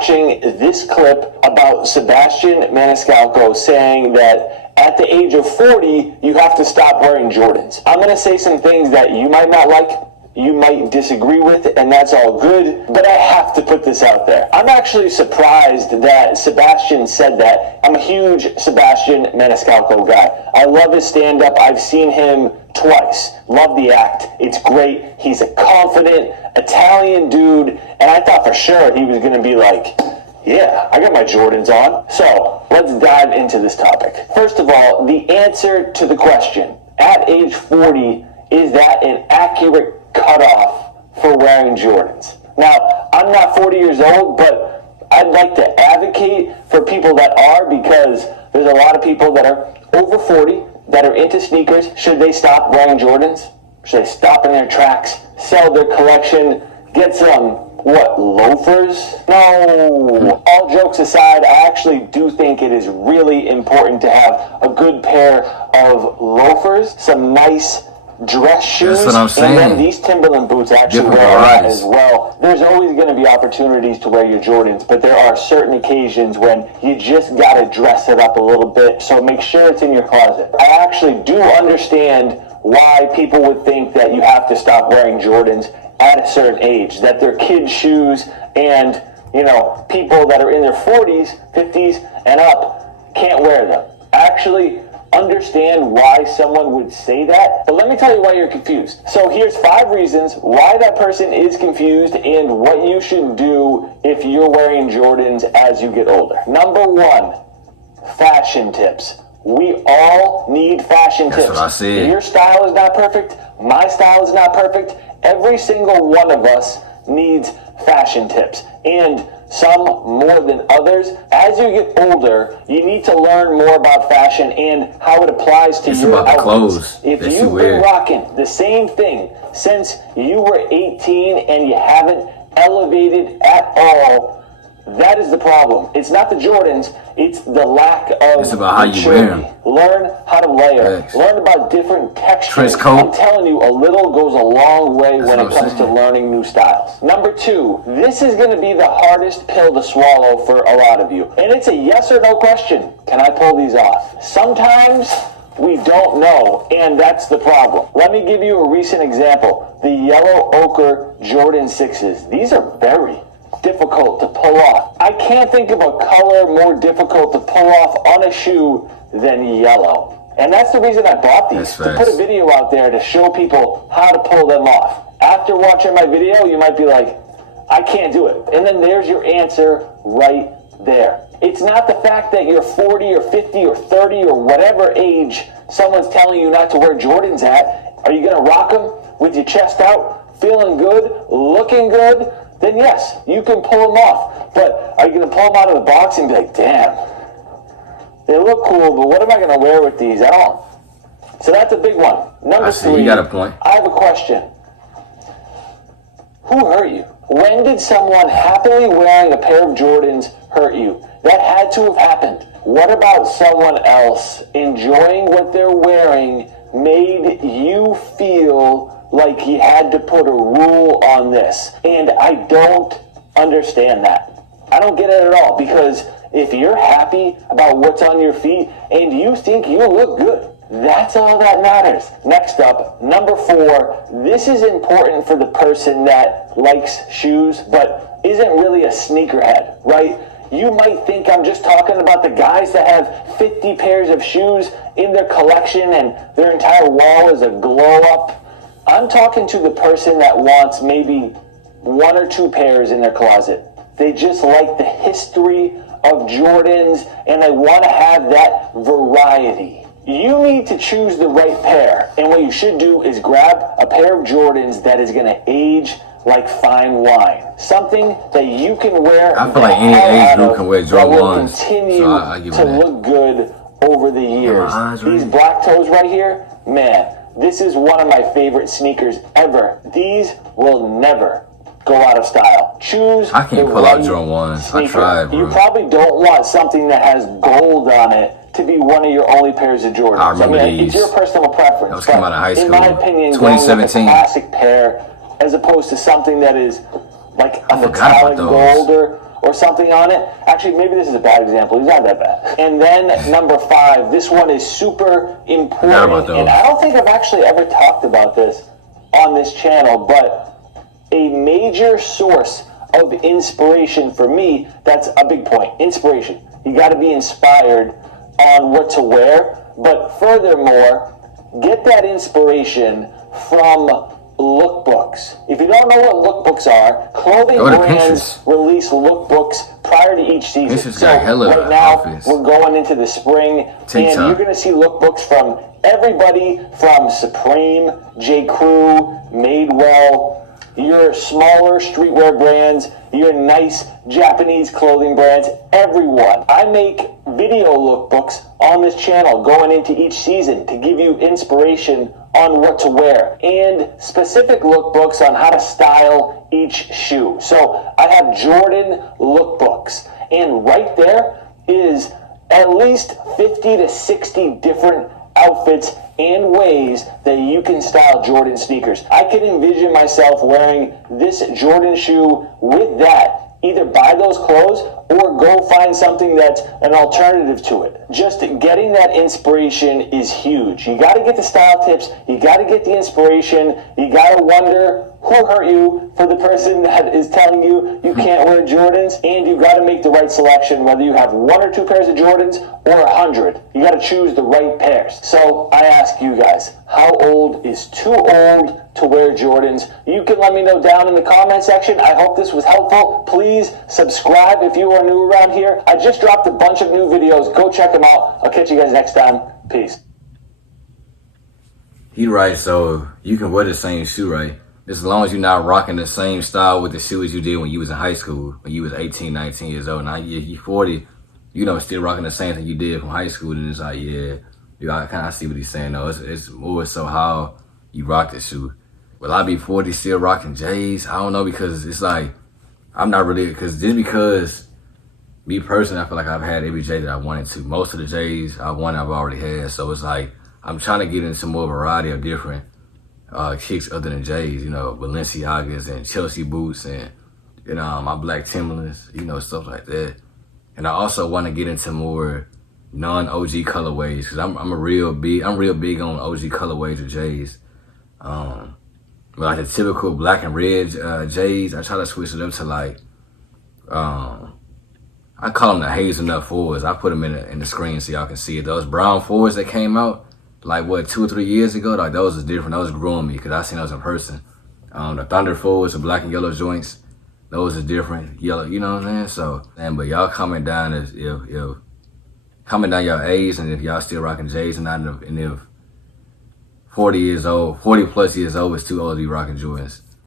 watching this clip about Sebastian Maniscalco saying that at the age of 40, you have to stop wearing Jordans. I'm going to say some things that you might not like, you might disagree with, and that's all good, but I have to put this out there. I'm actually surprised that Sebastian said that. I'm a huge Sebastian Maniscalco guy. I love his stand-up. I've seen him twice. Love the act. It's great. He's a confident Italian dude, and I thought for sure he was going to be like, yeah, I got my Jordans on. So let's dive into this topic. First of all, the answer to the question, at age 40, is that an accurate cutoff for wearing Jordans? Now, I'm not 40 years old, but I'd like to advocate for people that are, because there's a lot of people that are over 40 that are into sneakers. Should they stop wearing Jordans? Should they stop in their tracks, sell their collection, get some, loafers? No. All jokes aside, I actually do think it is really important to have a good pair of loafers, some nice dress shoes. That's what I'm saying. And then these Timberland boots actually wear that as well. There's always going to be opportunities to wear your Jordans, but there are certain occasions when you just got to dress it up a little bit, so make sure it's in your closet. I actually do understand why people would think that you have to stop wearing Jordans at a certain age, that they're kids' shoes, and, people that are in their 40s, 50s, and up can't wear them. Actually, understand why someone would say that, but let me tell you why you're confused. So here's 5 reasons why that person is confused and what you should do if you're wearing Jordans as you get older. Number 1, fashion tips. We all need fashion tips. That's what I said. Your style is not perfect. My style is not perfect. Every single one of us needs fashion tips, and some more than others. As you get older, you need to learn more about fashion and how it applies to your outfits. Clothes if you've been rocking the same thing since you were 18 and you haven't elevated at all, that is the problem. It's not the Jordans, it's the lack of It's about how you wear them. Learn how to layer. Yes. Learn about different textures. Trench coat. I'm telling you, a little goes a long way when it comes to learning new styles. Number 2, this is going to be the hardest pill to swallow for a lot of you. And it's a yes or no question. Can I pull these off? Sometimes we don't know, and that's the problem. Let me give you a recent example. The yellow ochre Jordan 6s. These are very difficult to pull off. I can't think of a color more difficult to pull off on a shoe than yellow. And that's the reason I bought these, to put a video out there to show people how to pull them off. After watching my video, you might be like, I can't do it. And then there's your answer right there. It's not the fact that you're 40 or 50 or 30 or whatever age someone's telling you not to wear Jordans at. Are you going to rock them with your chest out, feeling good, looking good? Then yes, you can pull them off. But are you going to pull them out of the box and be like, damn, they look cool, but what am I going to wear with these? I don't. So that's a big one. Number 3, you got a point. I have a question. Who hurt you? When did someone happily wearing a pair of Jordans hurt you? That had to have happened. What about someone else enjoying what they're wearing made you feel like he had to put a rule on this? And I don't understand that. I don't get it at all, because if you're happy about what's on your feet and you think you look good, that's all that matters. Next up, number 4, this is important for the person that likes shoes but isn't really a sneakerhead, right? You might think I'm just talking about the guys that have 50 pairs of shoes in their collection and their entire wall is a glow up. I'm talking to the person that wants maybe 1 or 2 pairs in their closet. They just like the history of Jordans and they want to have that variety. You need to choose the right pair, and what you should do is grab a pair of Jordans that is going to age like fine wine. Something that you can wear. I feel like any age group can wear Jordan 1s. Continue to look good over the years. These black toes right here, man, this is one of my favorite sneakers ever. These will never go out of style. Choose I can't pull out Jordan 1s. I tried, bro. You probably don't want something that has gold on it to be one of your only pairs of Jordans. I remember these. It's your personal preference. That was coming out of high school. In my opinion, 2017. going with a classic pair as opposed to something that is like a metallic gold or something on it. Actually, maybe this is a bad example. He's not that bad. And then number 5, this one is super important. And I don't think I've actually ever talked about this on this channel, but a major source of inspiration for me, that's a big point. Inspiration. You got to be inspired on what to wear, but furthermore, get that inspiration from lookbooks. If you don't know what lookbooks are, clothing brands release lookbooks prior to each season. So right now, we're going into the spring, and you're going to see lookbooks from everybody from Supreme, J. Crew, Madewell, your smaller streetwear brands, your nice Japanese clothing brands, everyone. I make video lookbooks on this channel going into each season to give you inspiration on what to wear and specific lookbooks on how to style each shoe. So I have Jordan lookbooks, and right there is at least 50 to 60 different outfits and ways that you can style Jordan sneakers. I can envision myself wearing this Jordan shoe with that. Either buy those clothes or go find something that's an alternative to it. Just getting that inspiration is huge. You got to get the style tips. You got to get the inspiration. You got to wonder who hurt you for the person that is telling you you can't wear Jordans, and you got to make the right selection, whether you have 1 or 2 pairs of Jordans or 100. You got to choose the right pairs. So I ask you guys, how old is too old to wear Jordans? You can let me know down in the comment section. I hope this was helpful. Please subscribe if you are new around here. I just dropped a bunch of new videos. Go check them out. I'll catch you guys next time. Peace. He right, so you can wear the same shoe, right? Just as long as you're not rocking the same style with the shoes you did when you was in high school, when you was 18, 19 years old. Now you're 40, you know, still rocking the same thing you did from high school. And it's like, yeah, I kind of see what he's saying, though. It's more so how you rock the shoe. Will I be 40 still rocking J's? I don't know, because it's like, I'm not really, because me personally, I feel like I've had every J that I wanted to. Most of the J's I wanted, I've already had. So it's like, I'm trying to get into more variety of different kicks other than J's, you know, Balenciagas and Chelsea boots and, you know, my black Timberlands, you know, stuff like that. And I also want to get into more non-OG colorways, because I'm real big on OG colorways of J's. But like the typical black and red J's, I try to switch it up to like, I call them the hazelnut fours. I put them in the screen so y'all can see it. Those brown fours that came out, like what, 2 or 3 years ago, like those is different. Those grew on me because I seen those in person. The Thunder fours, the black and yellow joints, those are different. Yellow, you know what I'm saying? So, but y'all comment down if comment down your age and if y'all still rocking J's or not, and if 40 plus years old is too old to be rocking Jordans.